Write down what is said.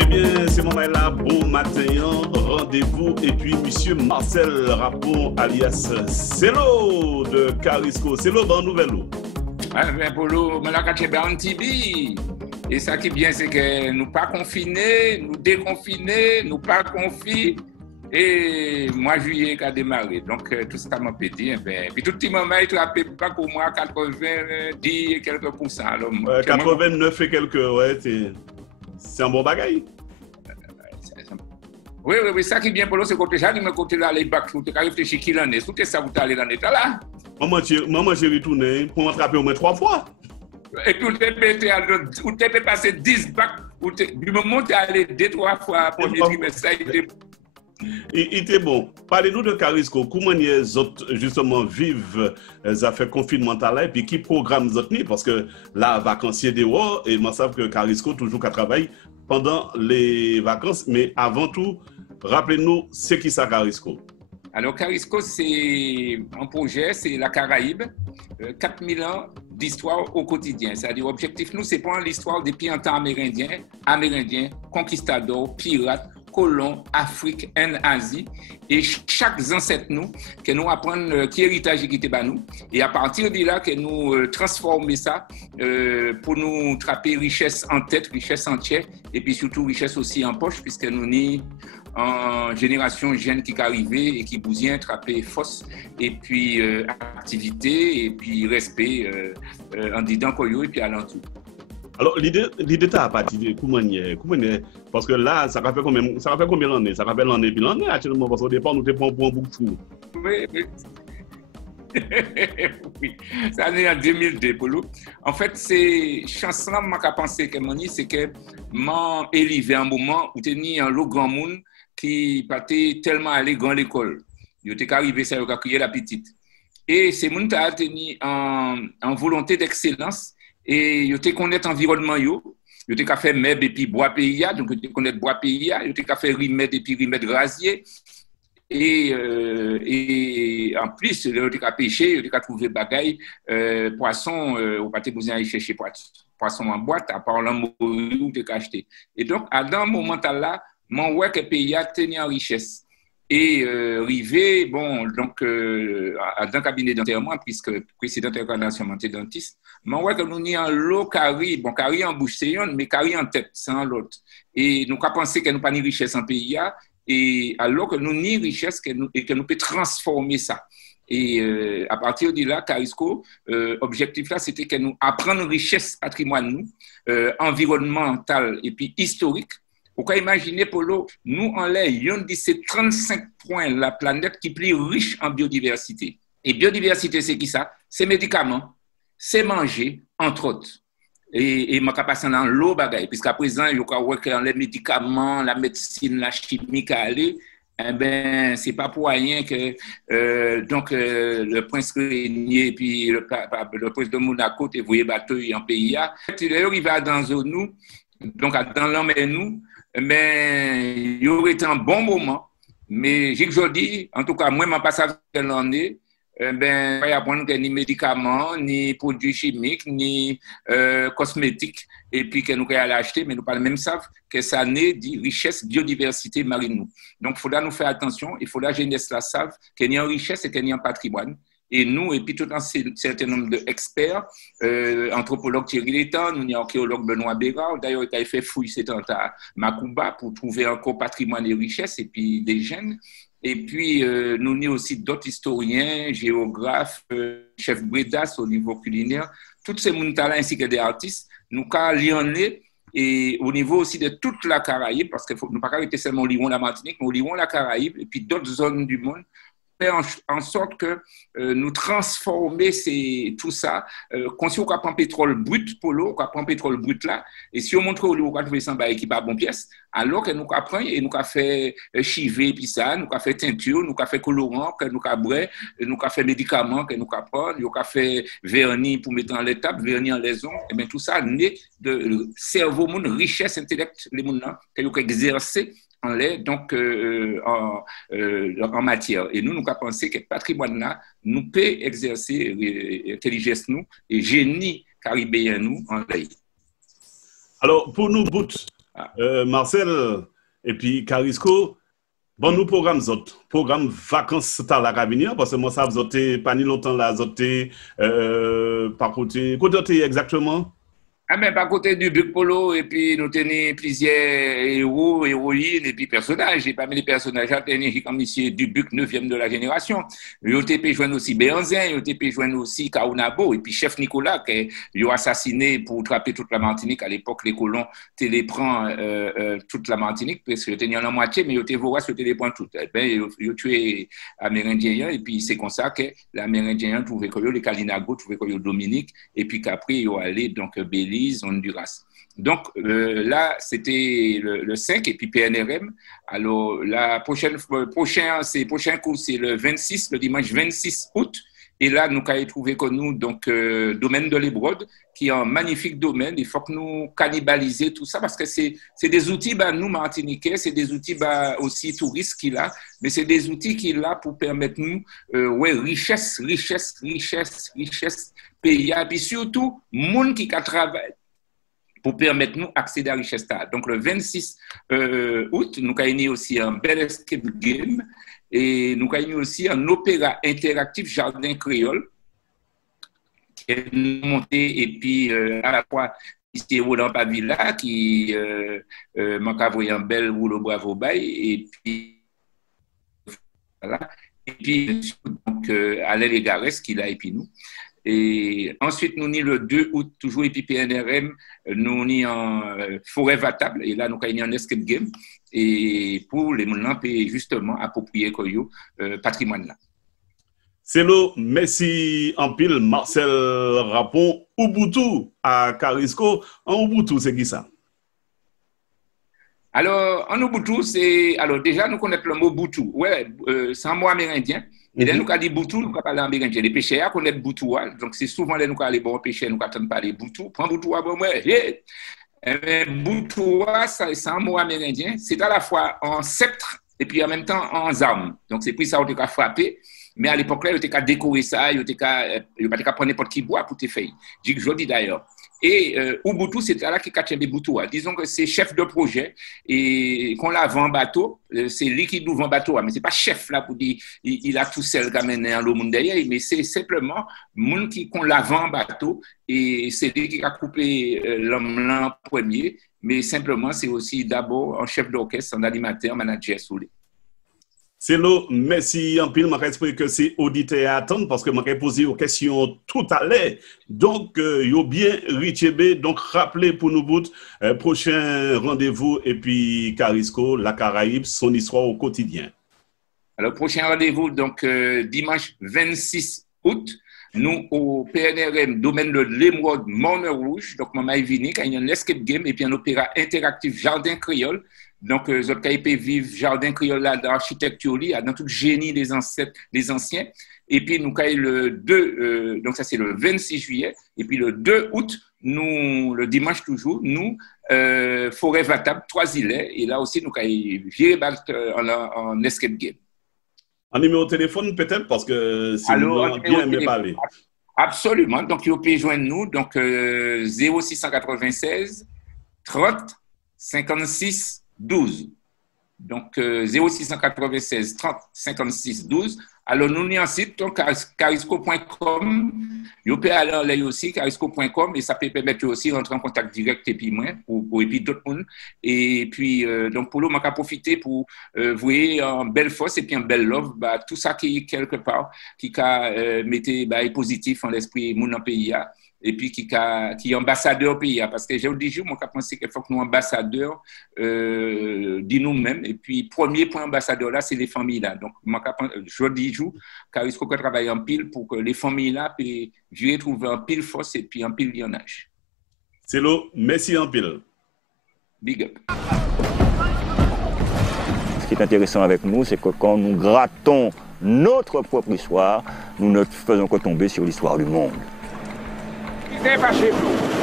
Eh bien, c'est mon là, bon matin, rendez-vous. Et puis, monsieur Marcel Rapon, alias Celo de Carisco. Celo, bonne nouvelle. Ah, ben, Polo, mais là, quand tu es en Tibi, et ça qui est bien, c'est que nous pas confinés, nous déconfinés, nous pas confinés. Et mois juillet qui a démarré. Donc, tout ça m'a pété. Puis tout petit moment, il trappait pas pour moi 90 et quelques pourcents. Alors, 89 et quelques, ouais, c'est un bon bagage. Oui, ça qui est bien pour nous, c'est que ça, me côté là, les bacs, tu as réfléchi qui l'en est. Tout ça, vous allez dans l'état là. Maman, j'ai retourné pour m'attraper au moins 3 fois. Et puis, vous t'es passé 10 bacs, du moment où tu es allé 2-3 fois pour le premier trimestre, ça a été. Il était bon. Parlez-nous de Carisco. Comment les autres, justement, vivent les affaires confinement là et puis qui programme les autres? Parce que là, vacancier dehors, et moi, je sais que Carisco toujours qu'à travailler pendant les vacances. Mais avant tout, rappelez-nous, c'est qui ça, Carisco? Alors, Carisco, c'est un projet, c'est la Caraïbe, 4000 ans d'histoire au quotidien. C'est-à-dire, l'objectif, nous, c'est prendre l'histoire depuis un temps amérindien, conquistadors, pirates, colons, Afrique, Asie, et chaque ancêtre nous, que nous apprenons qui héritage qui était bas nous, et à partir de là, que nous transformer ça pour nous trapper richesse en tête, richesse entière, et puis surtout richesse aussi en poche, puisque nous n'y en génération jeune qui est arrivée et qui bousille trapper force, et puis activité, et puis respect en disant quoi et puis alentour. Alors, l'idée t'as parti de comment parce que là, ça fait combien d'années? Ça fait l'année puis l'année actuellement, parce qu'au départ, nous te prenons pour un bout de fou. Oui. Oui, ça est en 2002, Polo. En fait, c'est chanson là, je pense que c'est que m'en élevé un moment où t'es un lot grand monde qui partait tellement aller dans l'école. Il était arrivé, ça a crié la petite. Et ces gens a tenu en volonté d'excellence. Et ils te connaissent l'environnement, ils te fait meb et puis bois pays, donc ils te connaissent bois pays, ils te fait rimed et puis rimed rasier. Et en plus, ils te pêcher, ils te trouver bagaille, poisson, ou pas te besoin d'aller chercher poisson en boîte, à part l'amour ou te acheter. Et donc, à dans ce moment-là, mon ouais que pays a tenu en richesse. Et rivé, bon, donc, dans le cabinet d'enterrement, puisque précédent incarnation monté dentiste, mais on voit que nous avons un lot carré, bon, carré en bouche, c'est un, mais carré en tête, c'est un l'autre. Et nous avons pensé que nous pas ni richesse en pays, et alors que nous ni richesse, et que nous pouvons transformer ça. Et à partir de là, Carisco, objectif là, c'était que nous apprenions richesse patrimoine, nous, environnementale et puis historique. Pourquoi imaginer, Polo, nous, en l'air, il y a ces 35 points de la planète qui est plus riche en biodiversité. Et biodiversité, c'est qui ça? C'est médicaments, c'est manger, entre autres. Et je vais passer dans l'eau, puisqu'à présent, il y a les médicaments, la médecine, la chimie qui aller. Eh bien, ce n'est pas pour rien que le prince Régnier et puis le prince de Monaco, tu voyez bateau en pays. Il est arrivé dans nous, donc dans l'homme et nous, mais il aurait été un bon moment. Mais je dis, en tout cas, moi, je ne sais pas ça l'année. Ben, il n'y a pas ni médicaments, ni produits chimiques, ni cosmétiques, et puis que nous allons acheter, mais nous pas même savent que ça naît de richesse, biodiversité marine. Donc, il faudra nous faire attention, il faut la jeunesse la savent qu'il y a une richesse et qu'il y a un patrimoine. Et nous, et puis tout un certain nombre d'experts, anthropologues Thierry Létan, nous, archéologue Benoît Bérard, d'ailleurs, il a fait fouille, c'est à Macouba pour trouver encore patrimoine et richesse, et puis des gènes. Et puis, nous avons aussi d'autres historiens, géographes, chefs Bredas au niveau culinaire, tous ces gens-là ainsi que des artistes, nous avons lié et au niveau aussi de toute la Caraïbe, parce que nous ne pouvons pas arrêter seulement Lyon, la Martinique, mais Lyon, la Caraïbe, et puis d'autres zones du monde, faire en sorte que nous transformer tout ça, quand si on prend pétrole brut pour l'eau, on prend pétrole brut là, et si on montre au lieu on trouver ça qui pas bon pièce, alors que nous apprenons et nous fait chiver puis ça, nous fait teinture, nous fait colorant, que nous bré, nous fait médicaments, que nous prendre, nous fait vernis pour mettre en l'étape, vernis en liaison, et bien tout ça naît de cerveau monde, richesse intellectuelle les monde que nous exercer en l'air, donc en matière. Et nous avons pensé que le patrimoine-là, nous peut exercer intelligence nous et génie caribéen nous en l'air. Alors, pour nous, Marcel, et puis Carisco, bon, nous programme vacances à la Carabinière, parce que moi, ça a pas ni longtemps là, par côté exactement? Ah ben, par côté du Buc Polo, et puis nous tenons plusieurs héros, héroïnes, et puis personnages. Et parmi les personnages, nous avons comme ici Dubuc, 9e de la génération. Nous avons joindre aussi Béanzin, nous avons joindre aussi Kaounabo, et puis Chef Nicolas, qui a assassiné pour attraper toute la Martinique. À l'époque, les colons téléprennent toute la Martinique, parce que tenaient la moitié, mais ils étaient voraces, ils téléprennent tout. Eh bien, ils ont tué l'Amérindien, et puis c'est comme ça que l'Amérindien trouvait que les Kalinago, trouvait que Dominique, et puis qu'après, ils ont allé donc Belize, Honduras. Donc là, c'était le 5 et puis PNRM. Alors, prochain coup, c'est le 26, le dimanche 26 août. Et là, nous avons trouvé que nous, donc, domaine de l'Hébrode, qui est un magnifique domaine. Il faut que nous cannibaliser tout ça parce que c'est des outils, nous, Martiniquais, c'est des outils aussi touristes qu'il a, mais c'est des outils qu'il a pour permettre nous, richesse, pays, et puis surtout, monde qui travaille pour permettre nous accéder à la richesse. Donc, le 26 août, nous avons aussi un bel escape game et nous avons aussi un opéra interactif Jardin Créole qui est monté et puis à la fois ici Roland Pavilla qui m'a envoyé un bel rouleau bravo bail et puis voilà. Et puis donc Alain Légarès qui l'a et puis nous. Et ensuite, nous avons le 2 août, toujours et puis PNRM, nous avons en forêt vatable, et là, nous avons un escape game, et pour les gens qui justement approprier le patrimoine là. C'est le merci en pile, Marcel Rapon, Ubuntu à Carisco. En Ubuntu, c'est qui ça? Alors, en Ubuntu, alors déjà, nous connaissons le mot Boutou. Ouais, c'est un mot amérindien. Et là, nous avons dit Boutou, nous avons parlé en amérindien. Les pêcheurs connaissent Boutou. Donc, c'est souvent là, nous avons les bons pêcheurs, nous avons parlé Boutou. Prends Boutou à bon, ouais. Boutou, c'est un mot amérindien. C'est à la fois en sceptre et puis en même temps en arme. Donc, c'est pour ça qu'on a frappé. Mais à l'époque là, il a décoré ça, il n'a pas prendre n'importe qui bois pour tes feuilles. Je dis d'ailleurs. Et Ubuntu, c'est là qu'il a Boutou. Disons que c'est chef de projet et qu'on l'a vend bateau, c'est lui qui nous vend bateau. Mais ce n'est pas chef là pour dire il a tout seul qui amène le monde derrière, mais c'est simplement monde qu'on l'a vend bateau et c'est lui qui a coupé l'homme là premier. Mais simplement, c'est aussi d'abord un chef d'orchestre, un animateur, manager sous lui. C'est le merci en pile, je vais que c'est auditeur à attendre parce que je vais poser une question tout à l'heure. Donc, yo bien Richebe, donc rappelez pour nous prochain rendez-vous et puis Carisco, la Caraïbe, son histoire au quotidien. Alors, prochain rendez-vous, donc dimanche 26 août, nous au PNRM, domaine de l'Émeraude, Morne-Rouge, donc Maman Evini, il y a un escape game et puis un opéra interactif Jardin Créole. Donc, ZKIP vive Jardin Créole là, dans l'architecture, dans tout le génie des ancêtres, des anciens. Et puis, nous avons le 2, donc ça c'est le 26 juillet. Et puis, le 2 août, nous, le dimanche toujours, nous, Forêt Vatable, 3 îlets. Et là aussi, nous avons viré en escape game. Un numéro de téléphone peut-être, parce que c'est bien aimé parler. Absolument. Donc, vous pouvez joindre nous. Donc, 0696 30 56 12. Donc, 0696 30 56 12. Alors, nous avons un site, donc, carisco.com. Vous pouvez aller là aussi, carisco.com, et ça peut permettre aussi de rentrer en contact direct et puis moi, et puis d'autres monde. Et puis, donc, pour nous, on va profiter pour voir en belle force et puis en belle love, tout ça qui, quelque part, qui est positif en l'esprit de mon pays. Et puis qui est ambassadeur pays. Parce que j'ai dit, moi, je pense qu'il faut que nous, ambassadeurs, dis nous-mêmes. Et puis, premier point ambassadeur là, c'est les familles là. Donc, moi, je dis, Carisco travaille en pile pour que les familles là puissent trouver un pile force et puis un pile lionnage. C'est le merci en pile. Big up. Ce qui est intéressant avec nous, c'est que quand nous grattons notre propre histoire, nous ne faisons que tomber sur l'histoire du monde. C'est pas chez vous.